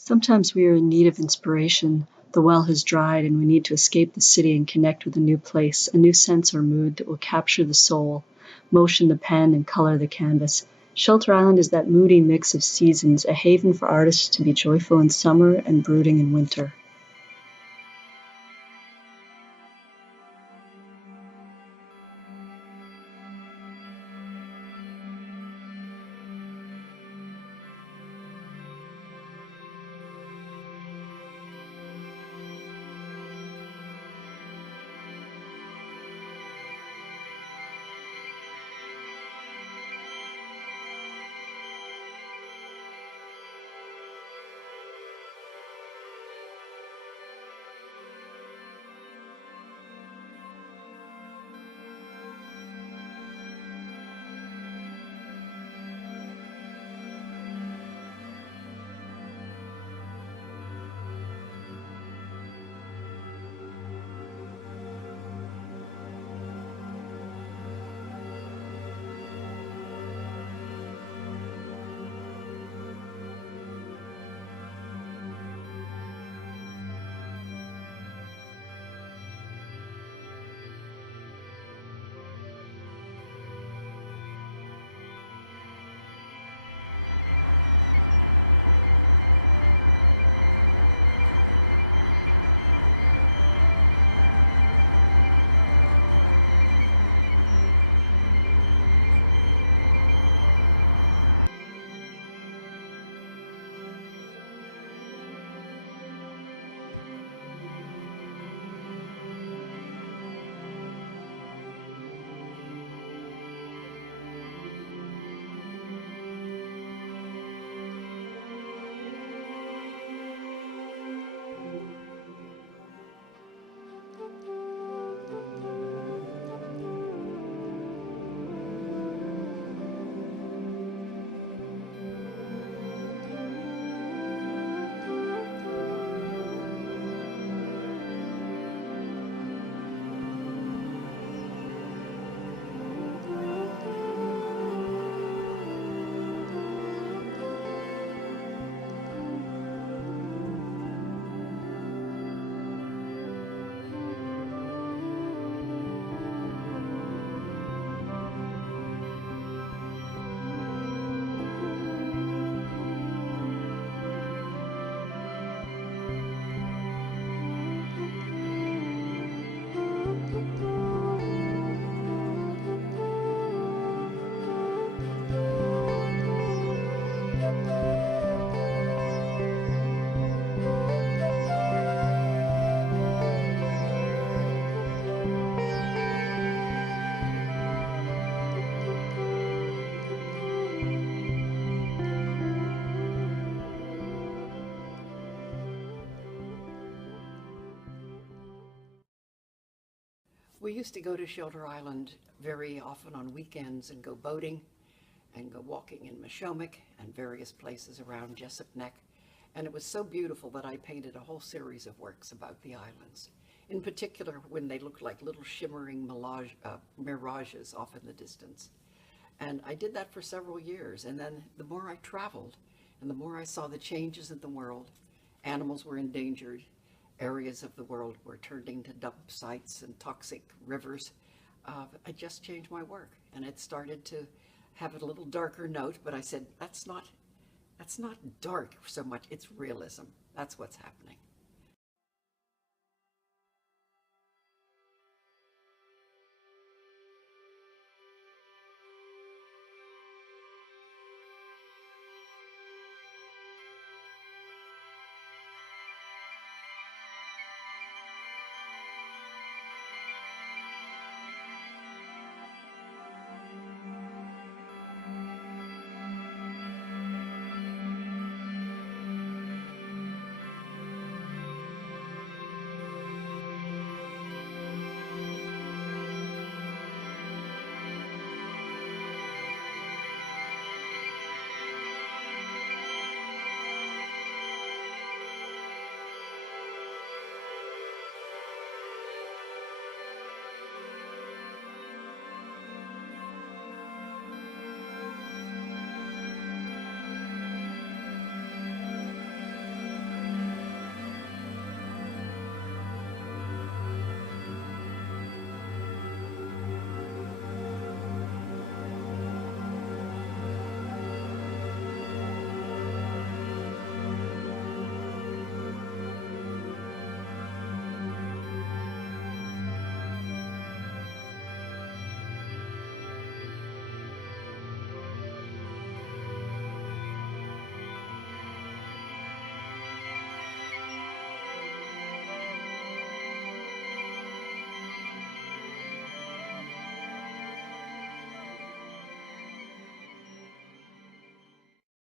Sometimes we are in need of inspiration. The well has dried and we need to escape the city and connect with a new place, a new sense or mood that will capture the soul, motion the pen, and color the canvas. Shelter Island is that moody mix of seasons, a haven for artists to be joyful in summer and brooding in winter. We used to go to Shelter Island very often on weekends and go boating and go walking in Mishomic and various places around Jessup Neck. And it was so beautiful that I painted a whole series of works about the islands, in particular when they looked like little shimmering mirages off in the distance. And I did that for several years. And then the more I traveled and the more I saw the changes in the world, animals were endangered, areas of the world were turned into dump sites and toxic rivers, I just changed my work. And it started to have a little darker note, but I said, that's not dark so much, it's realism. That's what's happening.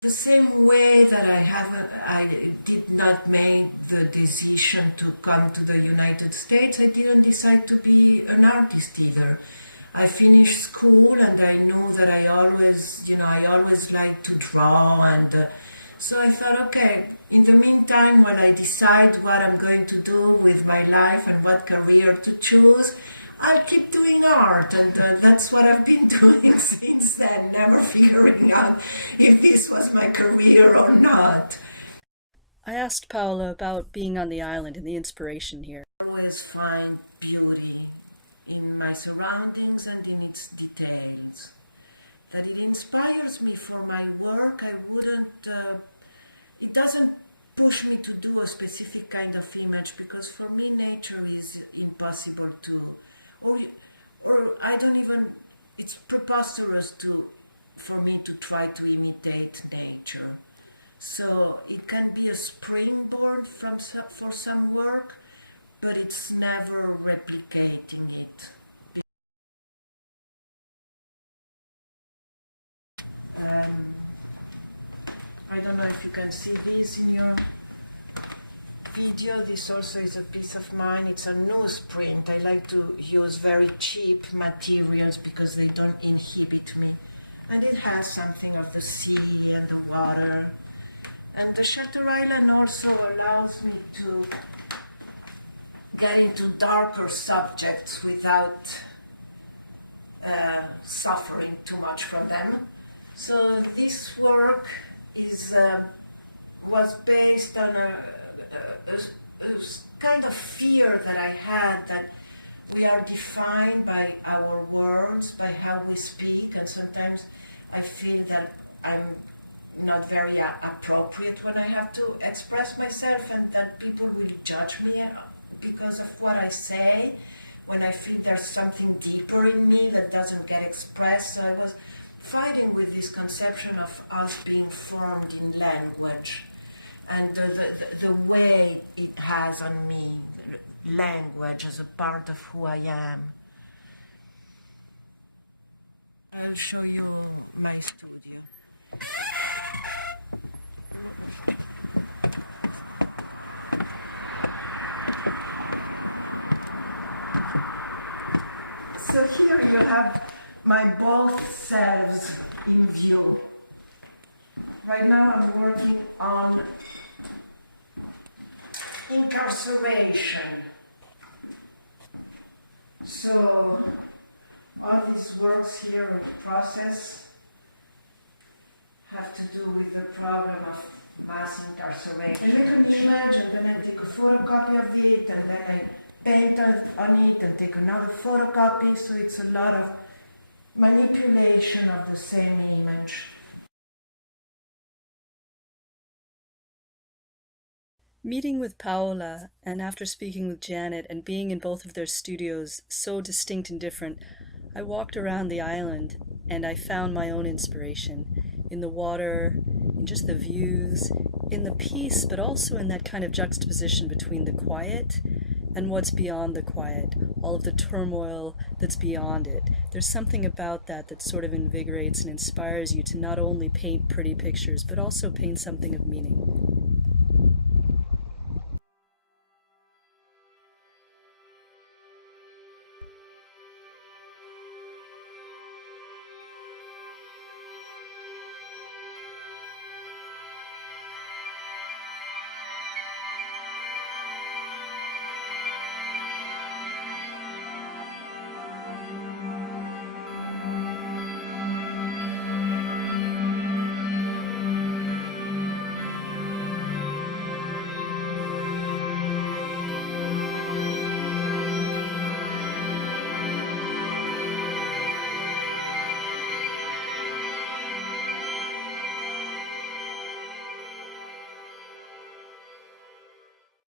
the same way that I did not make the decision to come to the United States, I didn't decide to be an artist either. I finished school and I knew that I always liked to draw, and so I thought, okay, in the meantime, while I decide what I'm going to do with my life and what career to choose, I'll keep doing art, and that's what I've been doing since then, never figuring out if this was my career or not. I asked Paola about being on the island and the inspiration here. I always find beauty in my surroundings and in its details. That it inspires me for my work, it doesn't push me to do a specific kind of image, because for me nature is impossible to, or I don't even, it's preposterous for me to try to imitate nature. So it can be a springboard for some work, but it's never replicating it. I don't know if you can see this in your video. This also is a piece of mine. It's a newsprint. I like to use very cheap materials because they don't inhibit me. And it has something of the sea and the water. And the Shelter Island also allows me to get into darker subjects without suffering too much from them. So this work was based on a kind of fear that I had, that we are defined by our words, by how we speak, and sometimes I feel that I'm not very appropriate when I have to express myself, and that people will judge me because of what I say, when I feel there's something deeper in me that doesn't get expressed. So I was fighting with this conception of us being formed in language, and the way it has on me, language as a part of who I am. I'll show you my studio. So here you have my both selves in view. Right now I'm working on incarceration. So all these works here in process have to do with the problem of mass incarceration. And you can imagine, then I take a photocopy of it, and then I paint on it and take another photocopy, so it's a lot of manipulation of the same image. Meeting with Paola, and after speaking with Janet and being in both of their studios, so distinct and different, I walked around the island and I found my own inspiration in the water, in just the views, in the peace, but also in that kind of juxtaposition between the quiet and what's beyond the quiet, all of the turmoil that's beyond it. There's something about that that sort of invigorates and inspires you to not only paint pretty pictures, but also paint something of meaning.